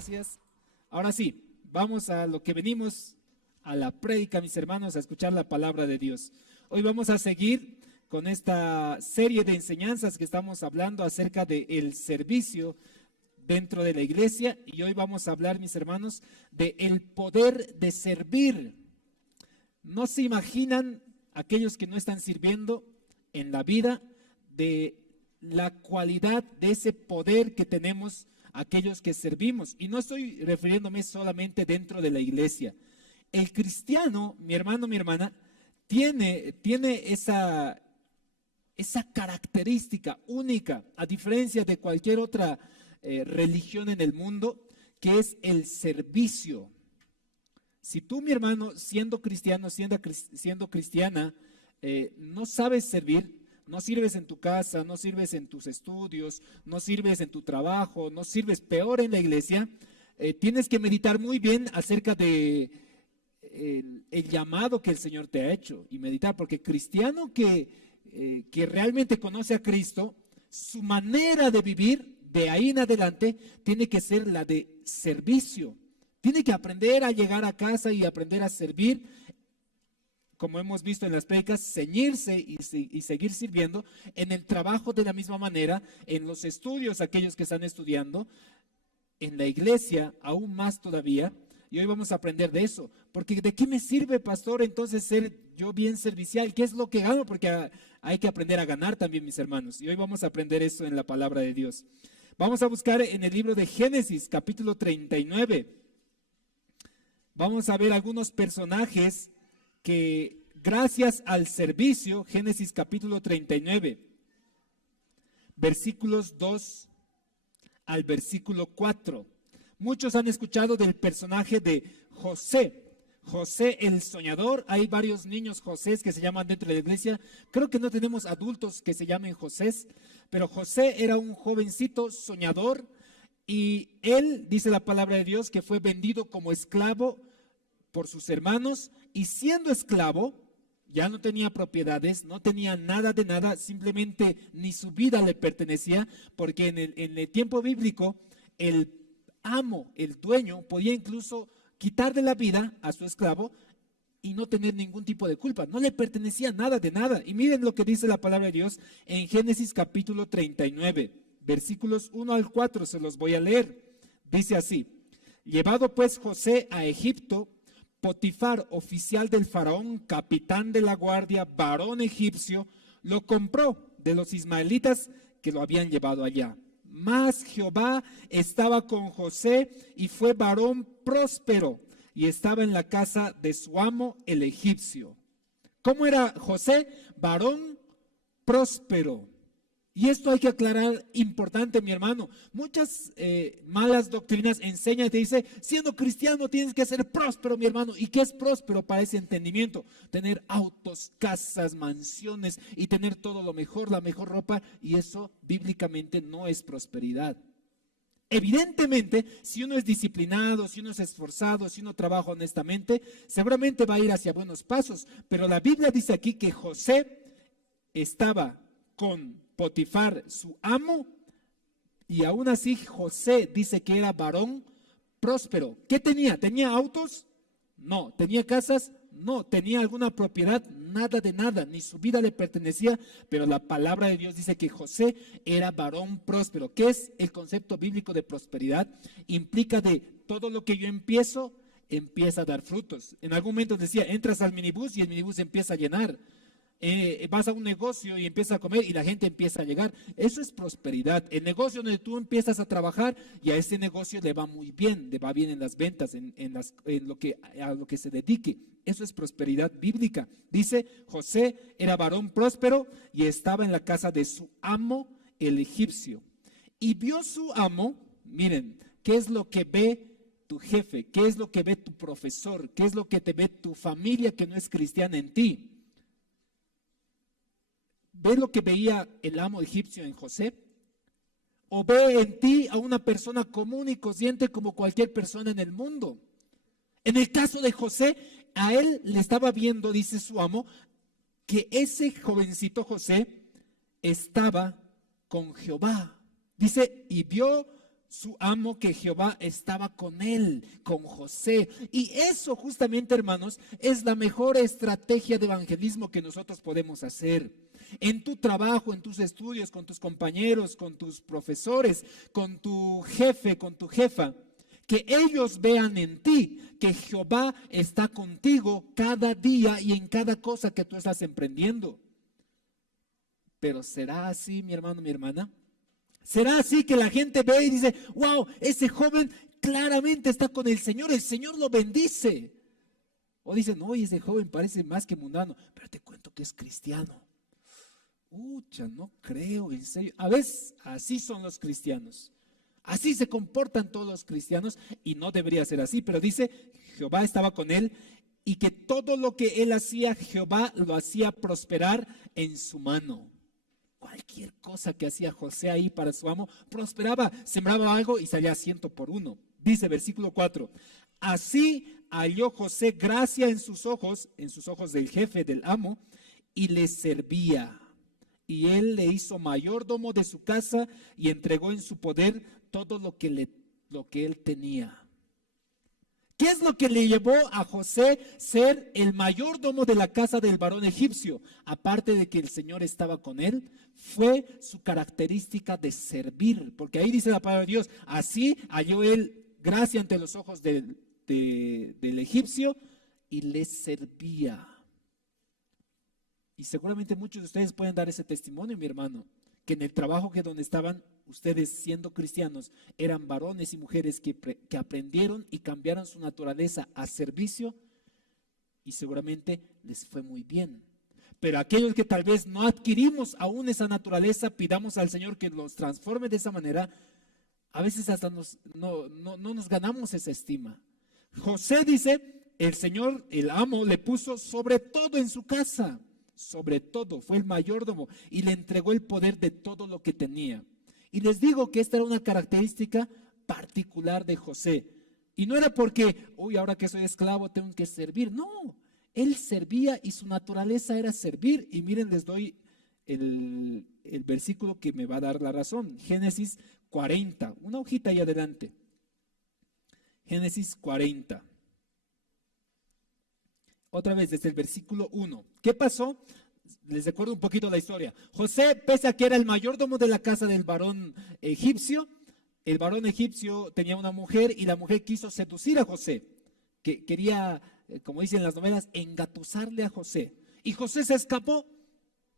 gracias. Ahora sí, vamos a lo que venimos, a la prédica, mis hermanos, a escuchar la palabra de Dios. Hoy vamos a seguir con esta serie de enseñanzas que estamos hablando acerca del servicio dentro de la iglesia, y hoy vamos a hablar, mis hermanos, de el poder de servir. No se imaginan aquellos que no están sirviendo en la vida de la cualidad de ese poder que tenemos aquellos que servimos. Y no estoy refiriéndome solamente dentro de la iglesia. El cristiano, mi hermano, mi hermana, tiene esa característica única, a diferencia de cualquier otra religión en el mundo, que es el servicio. Si tú, mi hermano, siendo cristiano, siendo cristiana, no sabes servir, no sirves en tu casa, no sirves en tus estudios, no sirves en tu trabajo, no sirves peor en la iglesia, tienes que meditar muy bien acerca de el llamado que el Señor te ha hecho y meditar, porque cristiano que realmente conoce a Cristo, su manera de vivir de ahí en adelante tiene que ser la de servicio. Tiene que aprender a llegar a casa y aprender a servir, como hemos visto en las prédicas, ceñirse y seguir sirviendo en el trabajo de la misma manera, en los estudios, aquellos que están estudiando, en la iglesia aún más todavía. Y hoy vamos a aprender de eso, porque ¿de qué me sirve, pastor, entonces ser yo bien servicial? ¿Qué es lo que gano? Porque hay que aprender a ganar también, mis hermanos, y hoy vamos a aprender eso en la palabra de Dios. Vamos a buscar en el libro de Génesis, capítulo 39. Vamos a ver algunos personajes que gracias al servicio, Génesis capítulo 39, versículos 2 al versículo 4. Muchos han escuchado del personaje de José, José el soñador. Hay varios niños Josés que se llaman dentro de la iglesia. Creo que no tenemos adultos que se llamen Josés, pero José era un jovencito soñador y él, dice la palabra de Dios, que fue vendido como esclavo por sus hermanos, y siendo esclavo, ya no tenía propiedades, no tenía nada de nada, simplemente ni su vida le pertenecía, porque en el tiempo bíblico el amo, el dueño, podía incluso quitarle la vida a su esclavo y no tener ningún tipo de culpa, no le pertenecía nada de nada. Y miren lo que dice la palabra de Dios en Génesis capítulo 39, versículos 1 al 4, se los voy a leer. Dice así: llevado pues José a Egipto, Potifar, oficial del faraón, capitán de la guardia, varón egipcio, lo compró de los ismaelitas que lo habían llevado allá. Mas Jehová estaba con José y fue varón próspero y estaba en la casa de su amo el egipcio. ¿Cómo era José? Varón próspero. Y esto hay que aclarar, importante, mi hermano. Muchas malas doctrinas enseñan y te dicen, siendo cristiano tienes que ser próspero, mi hermano. ¿Y qué es próspero para ese entendimiento? Tener autos, casas, mansiones y tener todo lo mejor, la mejor ropa. Y eso bíblicamente no es prosperidad. Evidentemente, si uno es disciplinado, si uno es esforzado, si uno trabaja honestamente, seguramente va a ir hacia buenos pasos. Pero la Biblia dice aquí que José estaba con Potifar, su amo, y aún así José dice que era varón próspero. ¿Qué tenía? ¿Tenía autos? No. ¿Tenía casas? No. ¿Tenía alguna propiedad? Nada de nada, ni su vida le pertenecía, pero la palabra de Dios dice que José era varón próspero. ¿Qué es el concepto bíblico de prosperidad? Implica de todo lo que yo empiezo, empieza a dar frutos. En algún momento decía, entras al minibús y el minibús empieza a llenar. Vas a un negocio y empiezas a comer y la gente empieza a llegar. Eso es prosperidad. El negocio donde tú empiezas a trabajar y a ese negocio le va muy bien, le va bien en las ventas, a lo que se dedique. Eso es prosperidad bíblica. Dice, José era varón próspero y estaba en la casa de su amo el egipcio. Y vio su amo, miren, ¿qué es lo que ve tu jefe? ¿Qué es lo que ve tu profesor? ¿Qué es lo que te ve tu familia que no es cristiana en ti? ¿Ve lo que veía el amo egipcio en José? ¿O ve en ti a una persona común y consciente como cualquier persona en el mundo? En el caso de José, a él le estaba viendo, dice su amo, que ese jovencito José estaba con Jehová. Dice, y vio su amo que Jehová estaba con él, con José. Y eso justamente, hermanos, es la mejor estrategia de evangelismo que nosotros podemos hacer. En tu trabajo, en tus estudios, con tus compañeros, con tus profesores, con tu jefe, con tu jefa, que ellos vean en ti que Jehová está contigo cada día y en cada cosa que tú estás emprendiendo. Pero ¿será así, mi hermano, mi hermana? ¿Será así que la gente ve y dice, wow, ese joven claramente está con el Señor lo bendice? O dicen, no, ese joven parece más que mundano, pero te cuento que es cristiano. Ucha, no creo, en serio. A veces así son los cristianos. Así se comportan todos los cristianos y no debería ser así, pero dice, Jehová estaba con él y que todo lo que él hacía, Jehová lo hacía prosperar en su mano. Cualquier cosa que hacía José ahí para su amo, prosperaba, sembraba algo y salía 100 por 1. Dice versículo 4, así halló José gracia en sus ojos del jefe, del amo, y le servía. Y él le hizo mayordomo de su casa y entregó en su poder todo lo que él tenía. ¿Qué es lo que le llevó a José ser el mayordomo de la casa del varón egipcio? Aparte de que el Señor estaba con él, fue su característica de servir. Porque ahí dice la palabra de Dios, así halló él gracia ante los ojos del egipcio y le servía. Y seguramente muchos de ustedes pueden dar ese testimonio, mi hermano, que en el trabajo que donde estaban ustedes siendo cristianos, eran varones y mujeres que aprendieron y cambiaron su naturaleza a servicio y seguramente les fue muy bien. Pero aquellos que tal vez no adquirimos aún esa naturaleza, pidamos al Señor que nos transforme de esa manera, a veces hasta no nos ganamos esa estima. José dice, el Señor, el amo, le puso sobre todo en su casa. Sobre todo, fue el mayordomo y le entregó el poder de todo lo que tenía. Y les digo que esta era una característica particular de José. Y no era porque, uy, ahora que soy esclavo tengo que servir. No, él servía y su naturaleza era servir. Y miren, les doy el versículo que me va a dar la razón. Génesis 40, una hojita ahí adelante. Génesis 40. Otra vez desde el versículo 1. ¿Qué pasó? Les recuerdo un poquito la historia. José, pese a que era el mayordomo de la casa del varón egipcio, el varón egipcio tenía una mujer y la mujer quiso seducir a José, que quería, como dicen las novelas, engatusarle a José. Y José se escapó.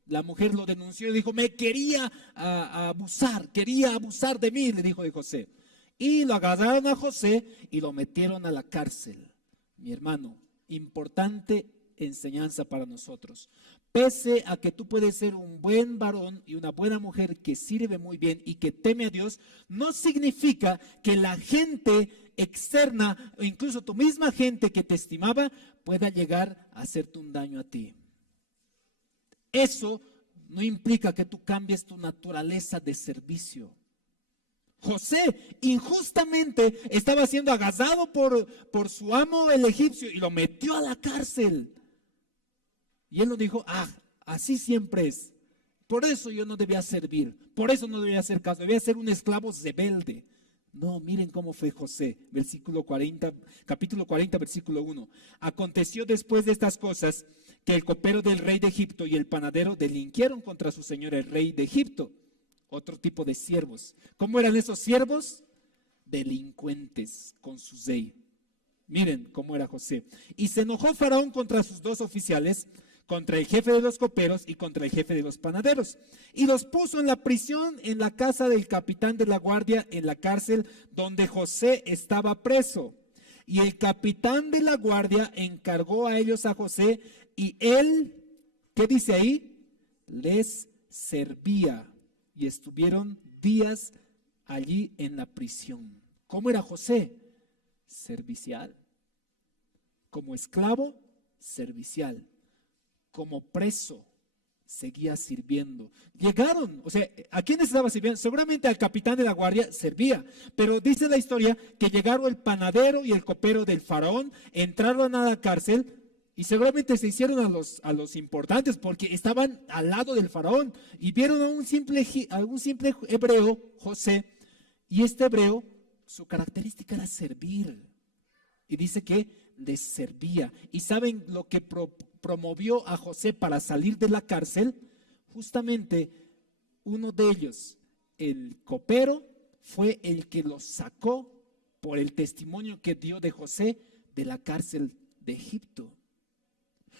La mujer lo denunció y dijo, me quería abusar de mí, le dijo de José. Y lo agarraron a José y lo metieron a la cárcel. Mi hermano, importante enseñanza para nosotros. Pese a que tú puedes ser un buen varón y una buena mujer que sirve muy bien y que teme a Dios, no significa que la gente externa o incluso tu misma gente que te estimaba pueda llegar a hacerte un daño a ti. Eso no implica que tú cambies tu naturaleza de servicio. José injustamente estaba siendo agasado por su amo el egipcio y lo metió a la cárcel. Y él nos dijo, así siempre es. Por eso yo no debía servir, por eso no debía hacer caso, debía ser un esclavo rebelde. No, miren cómo fue José, capítulo 40, versículo 1. Aconteció después de estas cosas que el copero del rey de Egipto y el panadero delinquieron contra su señor el rey de Egipto. Otro tipo de siervos. ¿Cómo eran esos siervos? Delincuentes con su ley. Miren cómo era José. Y se enojó Faraón contra sus dos oficiales, contra el jefe de los coperos y contra el jefe de los panaderos. Y los puso en la prisión en la casa del capitán de la guardia, en la cárcel donde José estaba preso. Y el capitán de la guardia encargó a ellos a José y él, ¿qué dice ahí? Les servía. Y estuvieron días allí en la prisión. ¿Cómo era José? Servicial. Como esclavo, servicial. Como preso, seguía sirviendo. Llegaron, o sea, ¿a quién estaba sirviendo? Seguramente al capitán de la guardia servía, pero dice la historia que llegaron el panadero y el copero del faraón, entraron a la cárcel y seguramente se hicieron a los importantes porque estaban al lado del faraón y vieron a un simple hebreo, José, Y este hebreo, su característica era servir. Y dice que les servía. ¿Y saben lo que promovió a José para salir de la cárcel? Justamente uno de ellos, el copero, fue el que lo sacó por el testimonio que dio de José de la cárcel de Egipto.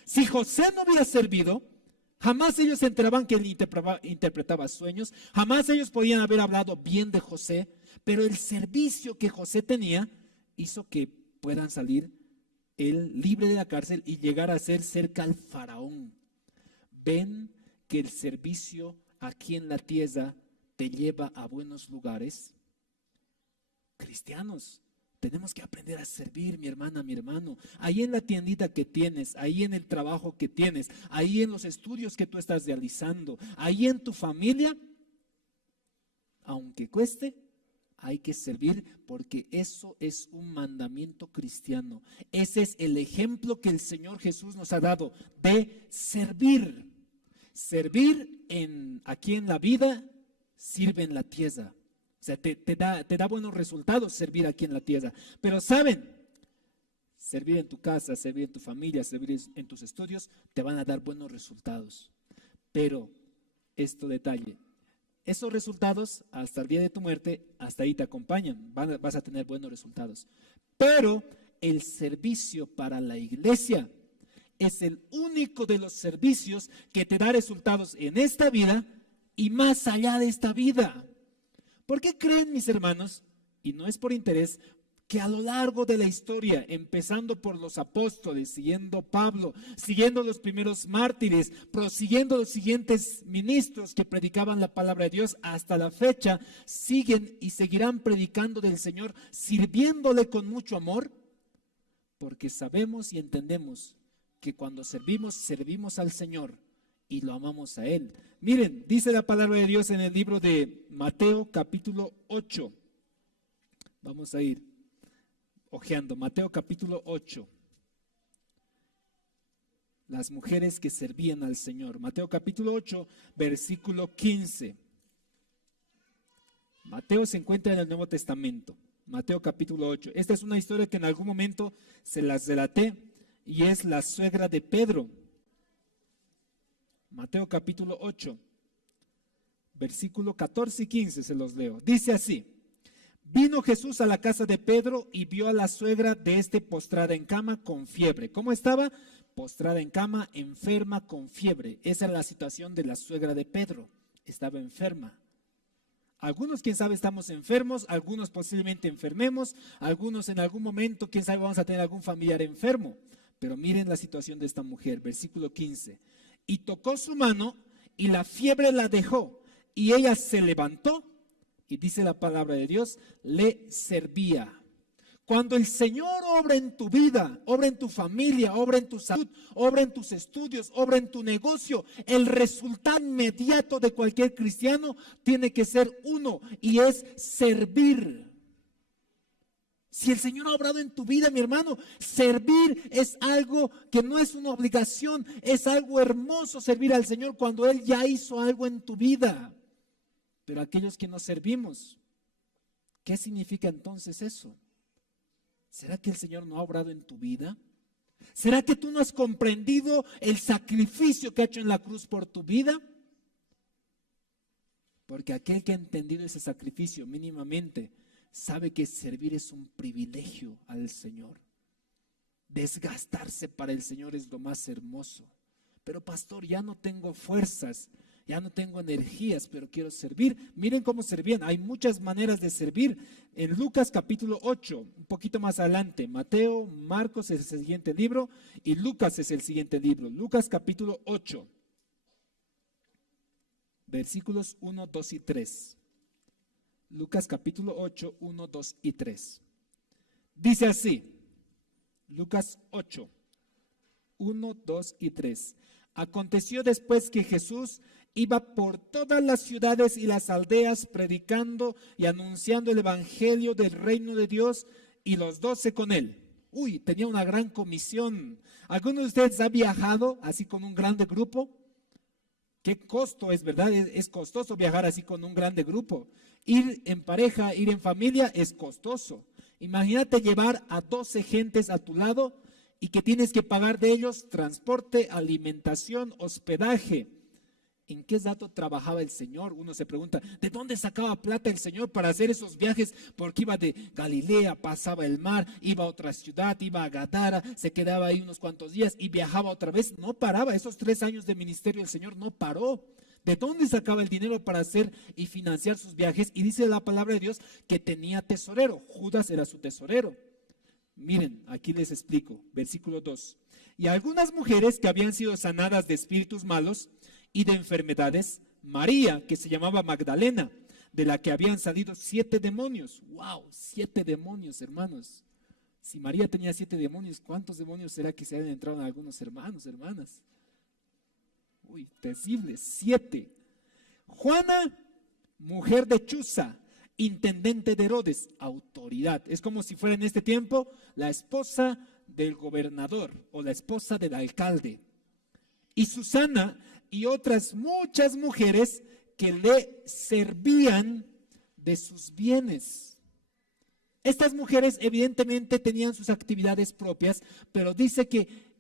Si José no hubiera servido, jamás ellos se enteraban que él interpretaba sueños, jamás ellos podían haber hablado bien de José, pero el servicio que José tenía hizo que puedan salir él libre de la cárcel y llegar a ser cerca al faraón. Ven que el servicio aquí en la tierra te lleva a buenos lugares. Cristianos, tenemos que aprender a servir, mi hermana, mi hermano. Ahí en la tiendita que tienes, ahí en el trabajo que tienes, ahí en los estudios que tú estás realizando, ahí en tu familia, aunque cueste, hay que servir, porque eso es un mandamiento cristiano. Ese es el ejemplo que el Señor Jesús nos ha dado de servir. Servir aquí en la vida, sirve en la tierra. O sea, te da buenos resultados servir aquí en la tierra. Pero saben, servir en tu casa, servir en tu familia, servir en tus estudios, te van a dar buenos resultados. Pero, detalle, esos resultados hasta el día de tu muerte, hasta ahí te acompañan, vas a tener buenos resultados. Pero el servicio para la iglesia es el único de los servicios que te da resultados en esta vida y más allá de esta vida. ¿Por qué creen, mis hermanos, y no es por interés, que a lo largo de la historia, empezando por los apóstoles, siguiendo Pablo, siguiendo los primeros mártires, prosiguiendo los siguientes ministros que predicaban la palabra de Dios hasta la fecha, siguen y seguirán predicando del Señor, sirviéndole con mucho amor? Porque sabemos y entendemos que cuando servimos al Señor y lo amamos a Él. Miren, dice la palabra de Dios en el libro de Mateo capítulo 8. Vamos a ir ojeando, Mateo capítulo 8. Las mujeres que servían al Señor. Mateo capítulo 8, versículo 15. Mateo se encuentra en el Nuevo Testamento. Mateo capítulo 8. Esta es una historia que en algún momento se las relaté y es la suegra de Pedro. Mateo capítulo 8, versículo 14 y 15 se los leo. Dice así: vino Jesús a la casa de Pedro y vio a la suegra de este postrada en cama con fiebre. ¿Cómo estaba? Postrada en cama, enferma con fiebre. Esa era la situación de la suegra de Pedro. Estaba enferma. Algunos, quién sabe, estamos enfermos, algunos posiblemente enfermemos, algunos en algún momento, quién sabe, vamos a tener algún familiar enfermo. Pero miren la situación de esta mujer, versículo 15. Y tocó su mano y la fiebre la dejó y ella se levantó y dice la palabra de Dios, le servía. Cuando el Señor obra en tu vida, obra en tu familia, obra en tu salud, obra en tus estudios, obra en tu negocio, el resultado inmediato de cualquier cristiano tiene que ser uno, y es servir. Si el Señor ha obrado en tu vida, mi hermano, servir es algo que no es una obligación, es algo hermoso servir al Señor cuando Él ya hizo algo en tu vida. Pero aquellos que no servimos, ¿qué significa entonces eso? ¿Será que el Señor no ha obrado en tu vida? ¿Será que tú no has comprendido el sacrificio que ha hecho en la cruz por tu vida? Porque aquel que ha entendido ese sacrificio mínimamente sabe que servir es un privilegio al Señor. Desgastarse para el Señor es lo más hermoso. Pero pastor, ya no tengo fuerzas, ya no tengo energías, pero quiero servir. Miren cómo servían. Hay muchas maneras de servir. En Lucas capítulo 8, un poquito más adelante, Mateo, Marcos es el siguiente libro y Lucas es el siguiente libro. Lucas capítulo 8, versículos 1, 2 y 3. Lucas capítulo 8, 1, 2 y 3. Dice así, Lucas 8, 1, 2 y 3. Aconteció después que Jesús iba por todas las ciudades y las aldeas predicando y anunciando el evangelio del reino de Dios, y los 12 con él. Uy, tenía una gran comisión. ¿Alguno de ustedes ha viajado así con un grande grupo? Qué costo es, ¿verdad? Es costoso viajar así con un grande grupo. Ir en pareja, ir en familia es costoso. Imagínate llevar a 12 gentes a tu lado y que tienes que pagar de ellos transporte, alimentación, hospedaje. ¿En qué dato trabajaba el Señor? Uno se pregunta, ¿de dónde sacaba plata el Señor para hacer esos viajes? Porque iba de Galilea, pasaba el mar, iba a otra ciudad, iba a Gadara, se quedaba ahí unos cuantos días y viajaba otra vez. No paraba, esos 3 años de ministerio el Señor no paró. ¿De dónde sacaba el dinero para hacer y financiar sus viajes? Y dice la palabra de Dios que tenía tesorero. Judas era su tesorero. Miren, aquí les explico, versículo 2. Y algunas mujeres que habían sido sanadas de espíritus malos y de enfermedades, María, que se llamaba Magdalena, de la que habían salido 7 demonios. ¡Wow! 7 demonios, hermanos. Si María tenía 7 demonios, ¿cuántos demonios será que se han entrado en algunos hermanos, hermanas? Uy, terrible, 7. Juana, mujer de Chuza, intendente de Herodes, autoridad. Es como si fuera en este tiempo la esposa del gobernador o la esposa del alcalde. Y Susana y otras muchas mujeres que le servían de sus bienes. Estas mujeres evidentemente tenían sus actividades propias, pero dice que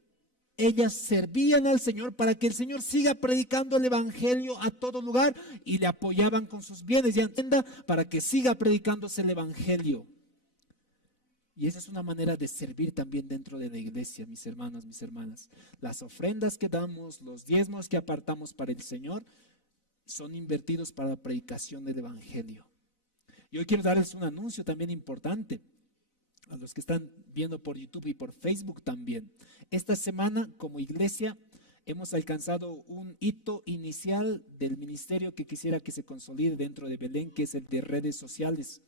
ellas servían al Señor para que el Señor siga predicando el evangelio a todo lugar y le apoyaban con sus bienes y entienda para que siga predicándose el evangelio. Y esa es una manera de servir también dentro de la iglesia, mis hermanos, mis hermanas. Las ofrendas que damos, los diezmos que apartamos para el Señor, son invertidos para la predicación del evangelio. Y hoy quiero darles un anuncio también importante a los que están viendo por YouTube y por Facebook también. Esta semana, como iglesia, hemos alcanzado un hito inicial del ministerio que quisiera que se consolide dentro de Belén, que es el de redes sociales.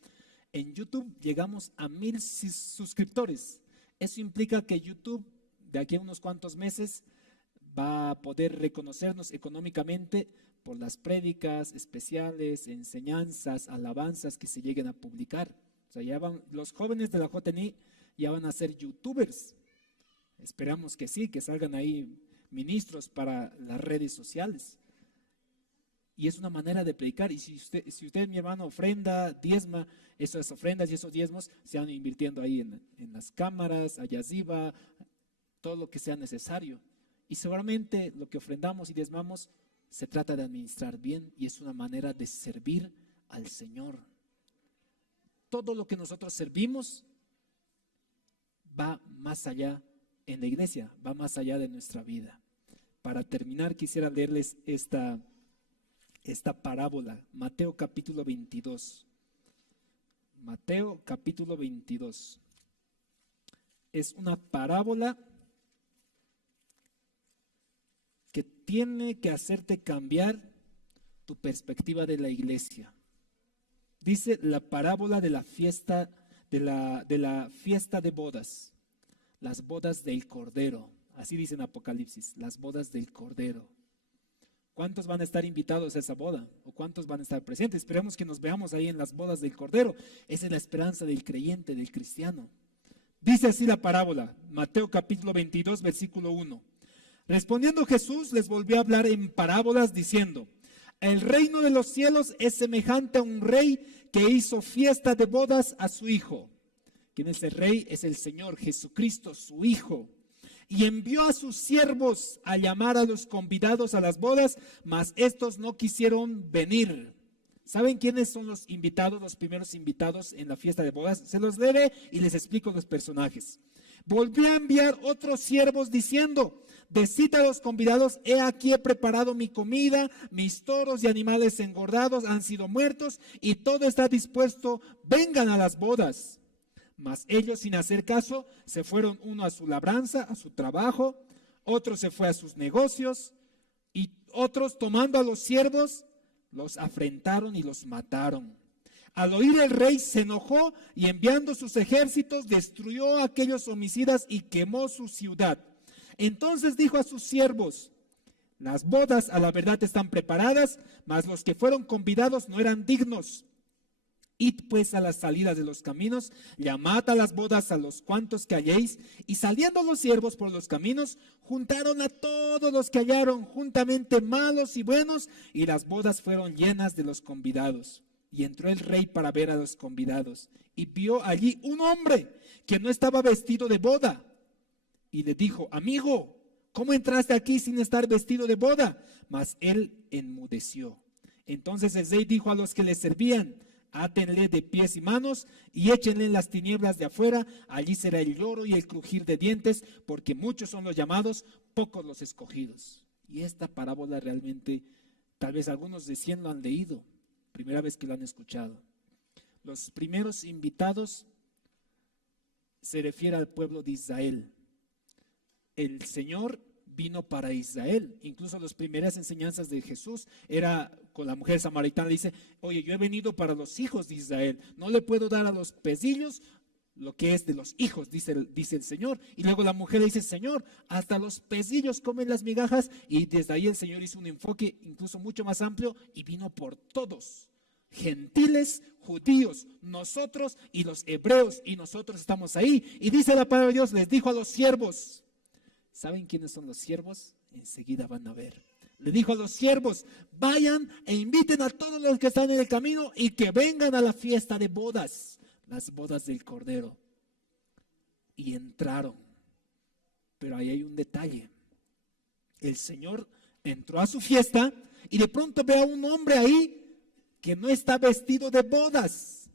En YouTube llegamos a 1000 suscriptores. Eso implica que YouTube de aquí a unos cuantos meses va a poder reconocernos económicamente por las prédicas especiales, enseñanzas, alabanzas que se lleguen a publicar. O sea, ya van, los jóvenes de la JNI ya van a ser youtubers. Esperamos que sí, que salgan ahí ministros para las redes sociales. Y es una manera de predicar. Y si usted, mi hermano, ofrenda, diezma, esas ofrendas y esos diezmos se van invirtiendo ahí en las cámaras, allá arriba, todo lo que sea necesario. Y seguramente lo que ofrendamos y diezmamos se trata de administrar bien y es una manera de servir al Señor. Todo lo que nosotros servimos va más allá en la iglesia, va más allá de nuestra vida. Para terminar, quisiera leerles esta parábola, Mateo capítulo 22. Mateo capítulo 22. Es una parábola que tiene que hacerte cambiar tu perspectiva de la iglesia. Dice la parábola de la fiesta de la fiesta de bodas, las bodas del Cordero. Así dice en Apocalipsis, las bodas del Cordero. ¿Cuántos van a estar invitados a esa boda? ¿O cuántos van a estar presentes? Esperemos que nos veamos ahí en las bodas del Cordero. Esa es la esperanza del creyente, del cristiano. Dice así la parábola, Mateo capítulo 22, versículo 1. Respondiendo Jesús les volvió a hablar en parábolas diciendo: el reino de los cielos es semejante a un rey que hizo fiesta de bodas a su hijo. ¿Quién es el rey? Es el Señor Jesucristo, su hijo. Y envió a sus siervos a llamar a los convidados a las bodas, mas estos no quisieron venir. ¿Saben quiénes son los invitados, los primeros invitados en la fiesta de bodas? Se los leeré y les explico los personajes. Volvió a enviar otros siervos diciendo: decid a los convidados, he aquí he preparado mi comida, mis toros y animales engordados han sido muertos y todo está dispuesto, vengan a las bodas. Mas ellos, sin hacer caso, se fueron, uno a su labranza, a su trabajo, otro se fue a sus negocios y otros, tomando a los siervos, los afrentaron y los mataron. Al oír el rey se enojó y enviando sus ejércitos destruyó a aquellos homicidas y quemó su ciudad. Entonces dijo a sus siervos: las bodas a la verdad están preparadas, mas los que fueron convidados no eran dignos. Id pues a las salidas de los caminos, llamad a las bodas a los cuantos que halléis. Y saliendo los siervos por los caminos, juntaron a todos los que hallaron, juntamente malos y buenos, y las bodas fueron llenas de los convidados. Y entró el rey para ver a los convidados, y vio allí un hombre que no estaba vestido de boda. Y le dijo: amigo, ¿cómo entraste aquí sin estar vestido de boda? Mas él enmudeció. Entonces el rey dijo a los que le servían: átenle de pies y manos y échenle en las tinieblas de afuera, allí será el lloro y el crujir de dientes, porque muchos son los llamados, pocos los escogidos. Y esta parábola realmente, tal vez algunos recién lo han leído, primera vez que lo han escuchado. Los primeros invitados se refiere al pueblo de Israel. El Señor vino para Israel. Incluso las primeras enseñanzas de Jesús era con la mujer samaritana. Dice: oye, yo he venido para los hijos de Israel, no le puedo dar a los pecillos lo que es de los hijos, dice el Señor. Y luego la mujer dice: Señor, hasta los pecillos comen las migajas. Y desde ahí el Señor hizo un enfoque incluso mucho más amplio y vino por todos, gentiles, judíos, nosotros y los hebreos, y nosotros estamos ahí. Y dice la palabra de Dios, les dijo a los siervos. ¿Saben quiénes son los siervos? Enseguida van a ver. Le dijo a los siervos: vayan e inviten a todos los que están en el camino y que vengan a la fiesta de bodas, las bodas del Cordero. Y entraron. Pero ahí hay un detalle. El Señor entró a su fiesta y de pronto ve a un hombre ahí que no está vestido de bodas.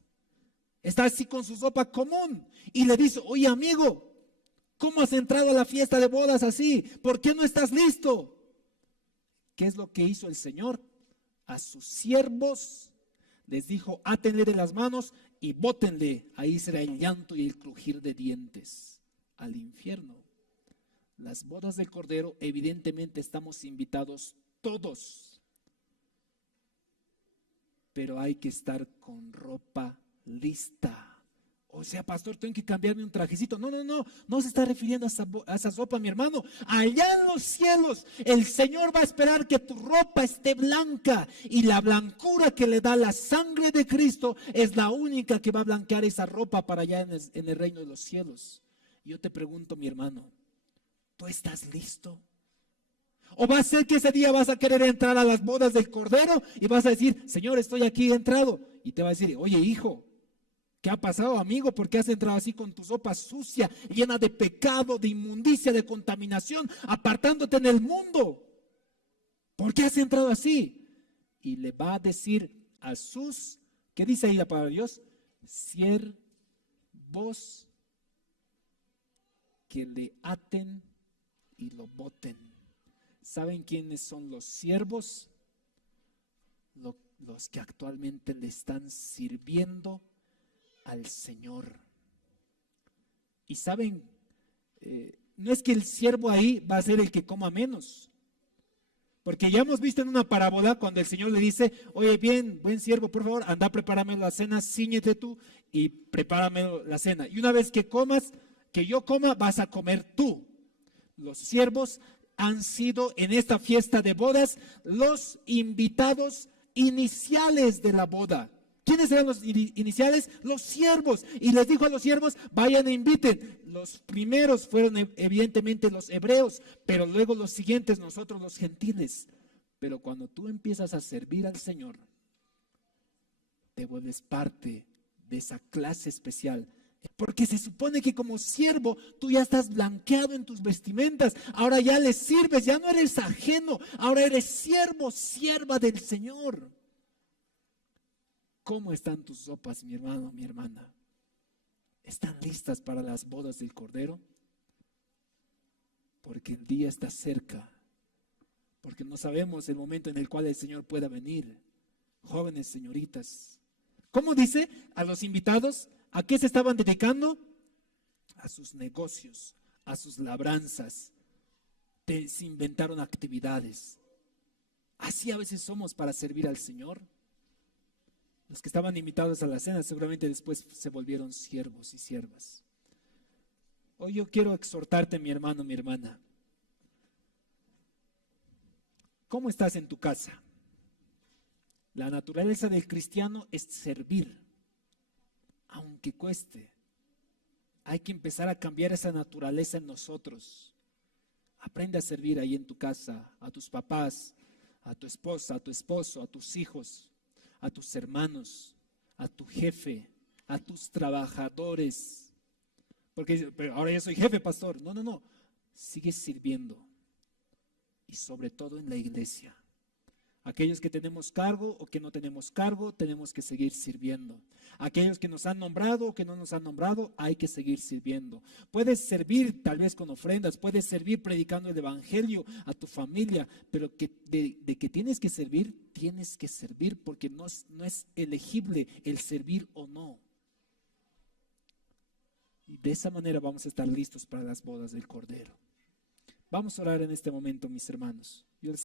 Está así con su ropa común. Y le dice: oye, amigo, ¿cómo has entrado a la fiesta de bodas así? ¿Por qué no estás listo? ¿Qué es lo que hizo el Señor? A sus siervos les dijo: átenle de las manos y bótenle. Ahí será el llanto y el crujir de dientes, al infierno. Las bodas del Cordero, evidentemente estamos invitados todos, pero hay que estar con ropa lista. O sea, pastor, tengo que cambiarme un trajecito. No se está refiriendo a esa ropa, mi hermano. Allá en los cielos, el Señor va a esperar que tu ropa esté blanca, y la blancura que le da la sangre de Cristo es la única que va a blanquear esa ropa para allá en el reino de los cielos. Yo te pregunto, mi hermano, ¿tú estás listo? ¿O va a ser que ese día vas a querer entrar a las bodas del Cordero y vas a decir: Señor, estoy aquí entrado? Y te va a decir: oye, hijo, ¿qué ha pasado, amigo? ¿Por qué has entrado así con tu ropa sucia, llena de pecado, de inmundicia, de contaminación, apartándote en el mundo? ¿Por qué has entrado así? Y le va a decir a sus, ¿qué dice ahí la palabra de Dios? Siervos, que le aten y lo boten. ¿Saben quiénes son los siervos? Los que actualmente le están sirviendo al Señor. Y saben, no es que el siervo ahí va a ser el que coma menos, porque ya hemos visto en una parábola cuando el Señor le dice: oye, bien, buen siervo, por favor, anda, prepárame la cena, cíñete tú y prepárame la cena, y una vez que comas, que yo coma, vas a comer tú. Los siervos han sido en esta fiesta de bodas los invitados iniciales de la boda. ¿Quiénes eran los iniciales? Los siervos. Y les dijo a los siervos: vayan e inviten. Los primeros fueron evidentemente los hebreos, pero luego los siguientes, nosotros los gentiles. Pero cuando tú empiezas a servir al Señor, te vuelves parte de esa clase especial. Porque se supone que como siervo tú ya estás blanqueado en tus vestimentas. Ahora ya le sirves, ya no eres ajeno. Ahora eres siervo, sierva del Señor. ¿Cómo están tus ropas, mi hermano, mi hermana? ¿Están listas para las bodas del Cordero? Porque el día está cerca. Porque no sabemos el momento en el cual el Señor pueda venir. Jóvenes, señoritas, ¿cómo dice a los invitados? ¿A qué se estaban dedicando? A sus negocios, a sus labranzas. Se inventaron actividades. Así a veces somos para servir al Señor. Los que estaban invitados a la cena seguramente después se volvieron siervos y siervas. Hoy yo quiero exhortarte, mi hermano, mi hermana. ¿Cómo estás en tu casa? La naturaleza del cristiano es servir. aunque cueste. Hay que empezar a cambiar esa naturaleza en nosotros. Aprende a servir ahí en tu casa, a tus papás, a tu esposa, a tu esposo, a tus hijos, a tus hermanos, a tu jefe, a tus trabajadores. Porque dice, pero ahora ya soy jefe, pastor. No, no, no. Sigue sirviendo. Y sobre todo en la iglesia. Aquellos que tenemos cargo o que no tenemos cargo, tenemos que seguir sirviendo. Aquellos que nos han nombrado o que no nos han nombrado, hay que seguir sirviendo. Puedes servir tal vez con ofrendas, puedes servir predicando el evangelio a tu familia, pero de que tienes que servir porque no es elegible el servir o no. Y de esa manera vamos a estar listos para las bodas del Cordero. Vamos a orar en este momento, mis hermanos.